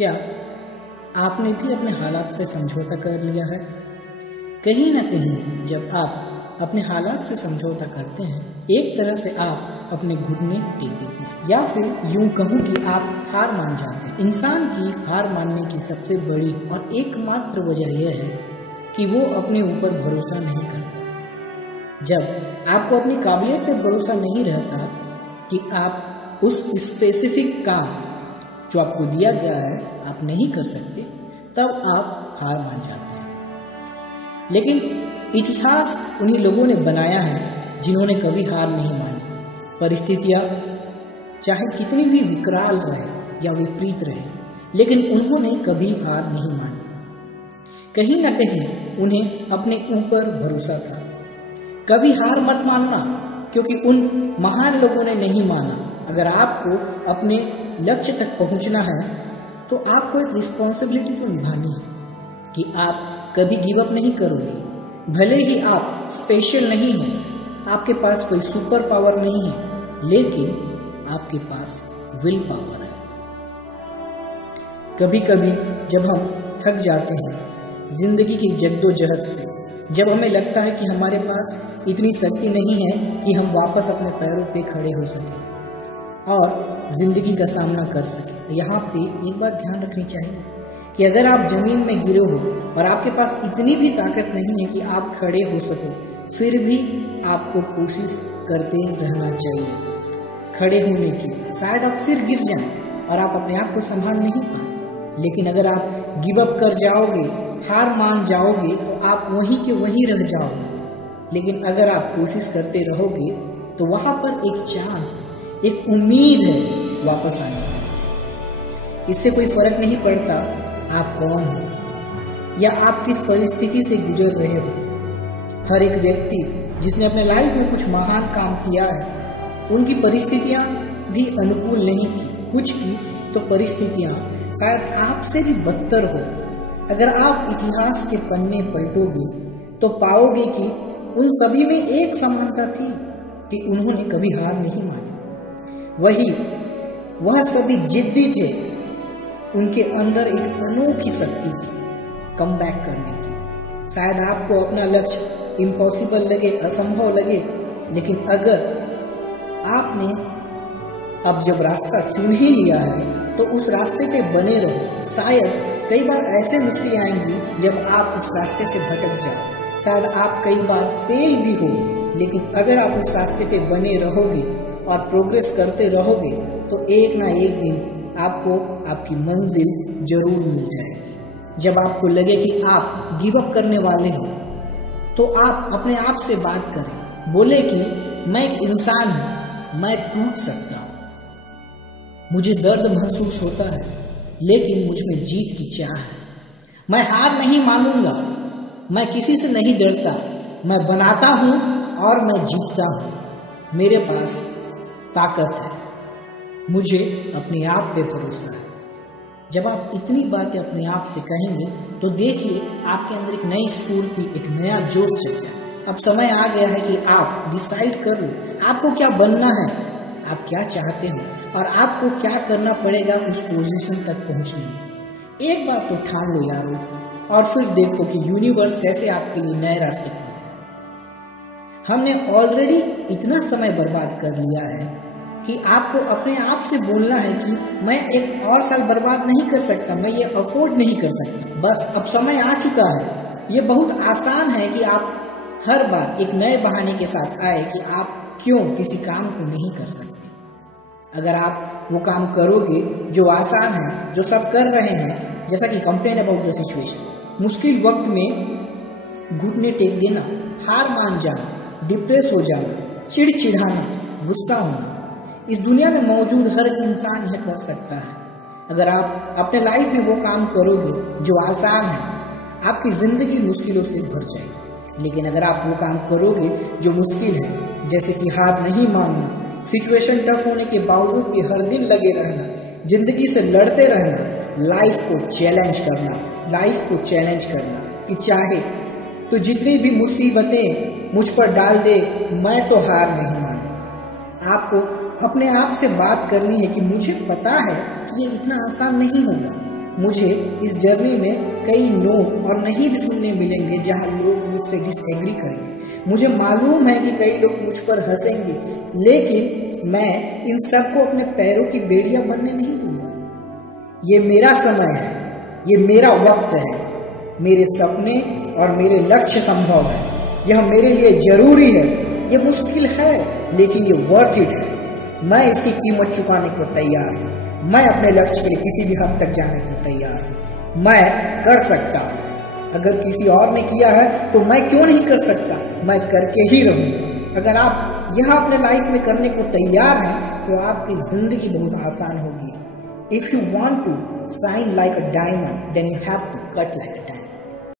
क्या आपने भी अपने हालात से समझौता कर लिया है? कहीं ना कहीं जब आप अपने हालात से समझौता करते हैं, एक तरह से आप अपने घुटने टेक देते हैं, या फिर यूं कहूं कि आप हार मान जाते हैं। इंसान की हार मानने की सबसे बड़ी और एकमात्र वजह यह है कि वो अपने ऊपर भरोसा नहीं करता। जब आपको अपनी काबिलियत पर भरोसा नहीं रहता कि आप उस स्पेसिफिक काम जो आपको दिया गया है आप नहीं कर सकते, तब आप हार मान जाते हैं। लेकिन इतिहास उन्हीं लोगों ने बनाया है जिन्होंने कभी हार नहीं मानी। परिस्थितियाँ चाहे कितनी भी विकराल रहे या विपरीत रहे, लेकिन उन्होंने कभी हार नहीं मानी। कहीं ना कहीं उन्हें अपने ऊपर भरोसा था। कभी हार मत मानना, क्योंकि उन महान लोगों ने नहीं माना। अगर आपको अपने लक्ष्य तक पहुंचना है तो आपको एक रिस्पॉन्सिबिलिटी तो निभानी है कि आप कभी गिव अप नहीं करोगे। भले ही आप स्पेशल नहीं हैं, आपके पास कोई सुपर पावर नहीं है, लेकिन आपके पास विल पावर है। कभी कभी जब हम थक जाते हैं जिंदगी की जद्दोजहद से, जब हमें लगता है कि हमारे पास इतनी शक्ति नहीं है कि हम वापस अपने पैरों पे खड़े हो सकें और जिंदगी का सामना कर सकें, यहाँ पे एक बात ध्यान रखनी चाहिए कि अगर आप जमीन में गिरे हो और आपके पास इतनी भी ताकत नहीं है कि आप खड़े हो सको, फिर भी आपको कोशिश करते रहना चाहिए खड़े होने की। शायद आप फिर गिर जाएं और आप अपने आप को संभाल नहीं पाए, लेकिन अगर आप गिव अप कर जाओगे, हार मान जाओगे, तो आप वहीं के वहीं रह जाओगे। लेकिन अगर आप कोशिश करते रहोगे तो वहाँ पर एक चांस, एक उम्मीद है वापस आने की। इससे कोई फर्क नहीं पड़ता आप कौन हो या आप किस परिस्थिति से गुजर रहे हो। हर एक व्यक्ति जिसने अपने लाइफ में कुछ महान काम किया है, उनकी परिस्थितियां भी अनुकूल नहीं थी। कुछ की तो परिस्थितियां शायद आपसे भी बदतर हो। अगर आप इतिहास के पन्ने पलटोगे तो पाओगे कि उन सभी में एक समानता थी कि उन्होंने कभी हार नहीं मानी। वह सभी जिद्दी थे। उनके अंदर एक अनोखी शक्ति थी कम बैक करने की। शायद आपको अपना लक्ष्य इम्पॉसिबल लगे, असंभव लगे, लेकिन अगर आपने अब जब रास्ता चुन ही लिया है तो उस रास्ते पे बने रहो। शायद कई बार ऐसे मुश्किल आएंगी जब आप उस रास्ते से भटक जाओ। शायद आप कई बार फेल भी हो, लेकिन अगर आप उस रास्ते पे बने रहोगे और प्रोग्रेस करते रहोगे तो एक ना एक दिन आपको आपकी मंजिल जरूर मिल जाएगी। जब आपको लगे कि आप गिव अप करने वाले हो तो आप अपने आप से बात करें, बोले कि मैं एक इंसान हूं, मैं टूट सकता हूं, मुझे दर्द महसूस होता है, लेकिन मुझ में जीत की चाह है। मैं हार नहीं मानूंगा, मैं किसी से नहीं डरता, मैं बनाता हूं और मैं जीतता हूं। मेरे पास ताकत है, मुझे अपने आप पे भरोसा है। जब आप इतनी बातें अपने आप से कहेंगे तो देखिए आपके अंदर एक नई स्फूर्ति, एक नया जोश जग जाए। अब समय आ गया है कि आप डिसाइड कर लो आपको क्या बनना है, आप क्या चाहते हो और आपको क्या करना पड़ेगा उस पोजीशन तक पहुंचने में। एक बात को ठान लो यारो, और फिर देखो कि यूनिवर्स कैसे आपके लिए नए रास्ते खोले। हमने ऑलरेडी इतना समय बर्बाद कर लिया है कि आपको अपने आप से बोलना है कि मैं एक और साल बर्बाद नहीं कर सकता, मैं ये अफोर्ड नहीं कर सकता। बस अब समय आ चुका है। ये बहुत आसान है कि आप हर बार एक नए बहाने के साथ आए कि आप क्यों किसी काम को नहीं कर सकते। अगर आप वो काम करोगे जो आसान है, जो सब कर रहे हैं, जैसा कि कंप्लेन अबाउट द सिचुएशन, मुश्किल वक्त में घुटने टेक देना, हार मान जाना, डिप्रेस हो जाना, चिड़चिड़ाना, गुस्सा होना, इस दुनिया में मौजूद हर इंसान यह कर सकता है। अगर आप अपने लाइफ में वो काम करोगे जो आसान है, आपकी जिंदगी मुश्किलों से भर जाएगी। लेकिन अगर आप वो काम करोगे जो मुश्किल है, जैसे कि हार नहीं मानना, सिचुएशन टफ होने के बावजूद भी हर दिन लगे रहना, जिंदगी से लड़ते रहना, लाइफ को चैलेंज करना कि चाहे तो जितनी भी मुसीबतें मुझ पर डाल दे, मैं तो हार नहीं मानूं। आपको अपने आप से बात करनी है कि मुझे पता है कि ये इतना आसान नहीं होगा, मुझे इस जर्नी में कई नो और नहीं भी सुनने मिलेंगे, जहाँ लोग मुझसे डिसएग्री करेंगे। मुझे मालूम है कि कई लोग मुझ पर हंसेंगे, लेकिन मैं इन सबको अपने पैरों की बेड़ियां बनने नहीं दूंगा। ये मेरा समय है, ये मेरा वक्त है, मेरे सपने और मेरे लक्ष्य संभव है। यह मेरे लिए जरूरी है, ये मुश्किल है, लेकिन ये वर्थ इट है। मैं इसकी कीमत चुकाने को तैयार हूँ। मैं अपने लक्ष्य के लिए किसी भी हद तक जाने को तैयार हूँ। मैं कर सकता हूँ। अगर किसी और ने किया है तो मैं क्यों नहीं कर सकता? मैं करके ही रहूँगा। अगर आप यह अपने लाइफ में करने को तैयार हैं तो आपकी जिंदगी बहुत आसान होगी। If you want to shine like a diamond, then you have to cut like a diamond.